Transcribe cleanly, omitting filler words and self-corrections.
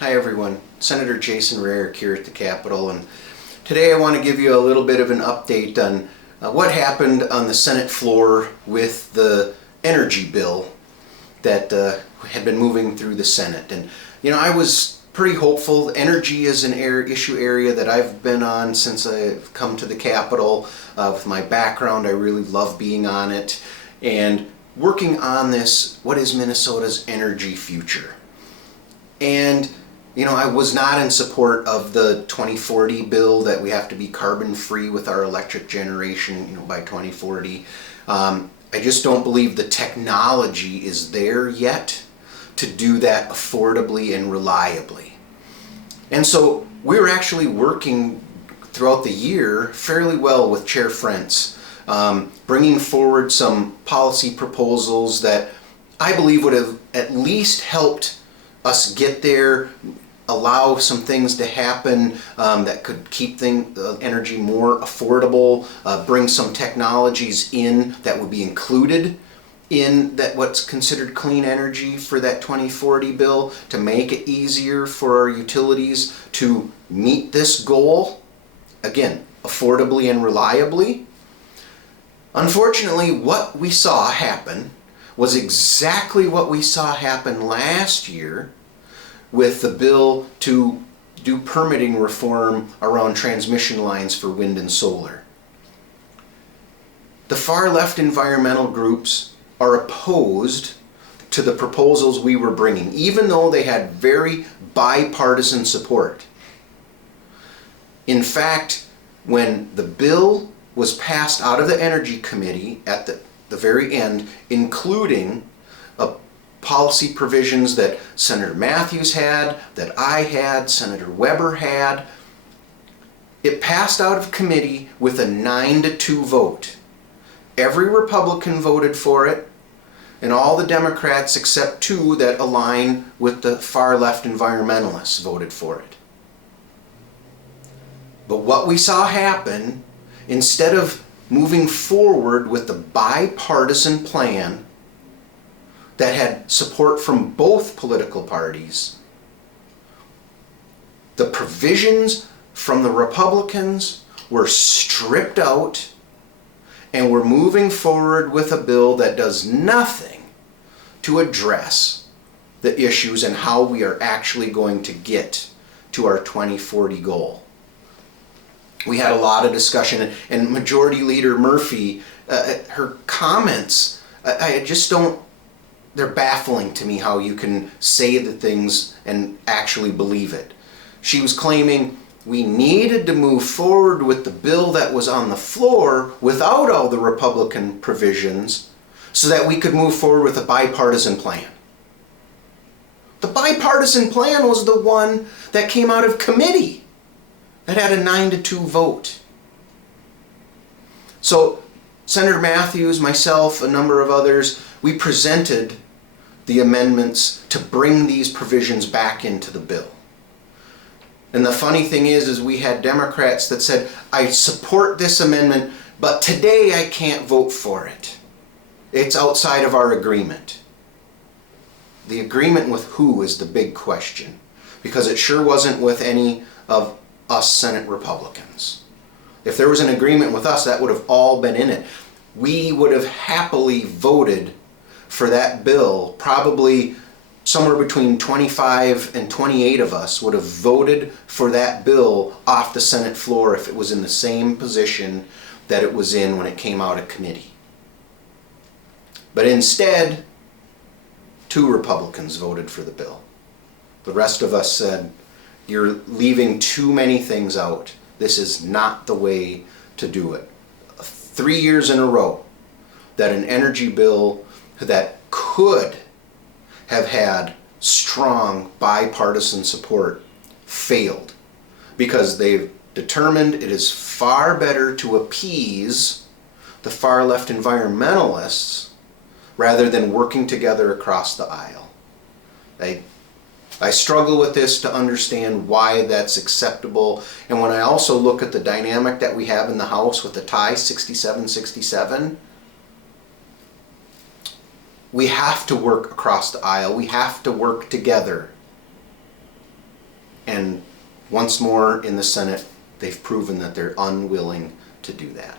Hi everyone, Senator Jason Rarick here at the Capitol, and today I want to give you a little bit of an update on what happened on the Senate floor with the energy bill that had been moving through the Senate. And I was pretty hopeful. Energy is an issue area that I've been on since I've come to the Capitol. With my background, I really love being on it and working on this, what is Minnesota's energy future? And I was not in support of the 2040 bill that we have to be carbon free with our electric generation, by 2040. I just don't believe the technology is there yet to do that affordably and reliably. And so we were actually working throughout the year fairly well with Chair Frentz, bringing forward some policy proposals that I believe would have at least helped us get there, allow some things to happen that could keep energy more affordable, bring some technologies in that would be included in that what's considered clean energy for that 2040 bill to make it easier for our utilities to meet this goal, again, affordably and reliably. Unfortunately, what we saw happen was exactly what we saw happen last year with the bill to do permitting reform around transmission lines for wind and solar. The far left environmental groups are opposed to the proposals we were bringing, even though they had very bipartisan support. In fact, when the bill was passed out of the Energy Committee at the very end, including policy provisions that Senator Matthews had, that I had, Senator Weber had, it passed out of committee with a 9-2 vote. Every Republican voted for it, and all the Democrats except two that align with the far left environmentalists voted for it. But what we saw happen, instead of moving forward with the bipartisan plan that had support from both political parties, the provisions from the Republicans were stripped out, and we're moving forward with a bill that does nothing to address the issues and how we are actually going to get to our 2040 goal. We had a lot of discussion, and Majority Leader Murphy, her comments, I just don't, they're baffling to me how you can say the things and actually believe it. She was claiming we needed to move forward with the bill that was on the floor without all the Republican provisions so that we could move forward with a bipartisan plan. The bipartisan plan was the one that came out of committee that had a 9-2 vote. So Senator Matthews, myself, a number of others, we presented the amendments to bring these provisions back into the bill. And the funny thing is we had Democrats that said, I support this amendment, but today I can't vote for it. It's outside of our agreement. The agreement with who is the big question, because it sure wasn't with any of us Senate Republicans. If there was an agreement with us, that would have all been in it. We would have happily voted for that bill. Probably somewhere between 25 and 28 of us would have voted for that bill off the Senate floor if it was in the same position that it was in when it came out of committee. But instead, 2 Republicans voted for the bill. The rest of us said, you're leaving too many things out. This is not the way to do it. 3 years in a row that an energy bill that could have had strong bipartisan support failed because they've determined it is far better to appease the far left environmentalists rather than working together across the aisle. I struggle with this to understand why that's acceptable. And when I also look at the dynamic that we have in the House with the tie 67-67, we have to work across the aisle. We have to work together once more in the Senate, they've proven that they're unwilling to do that.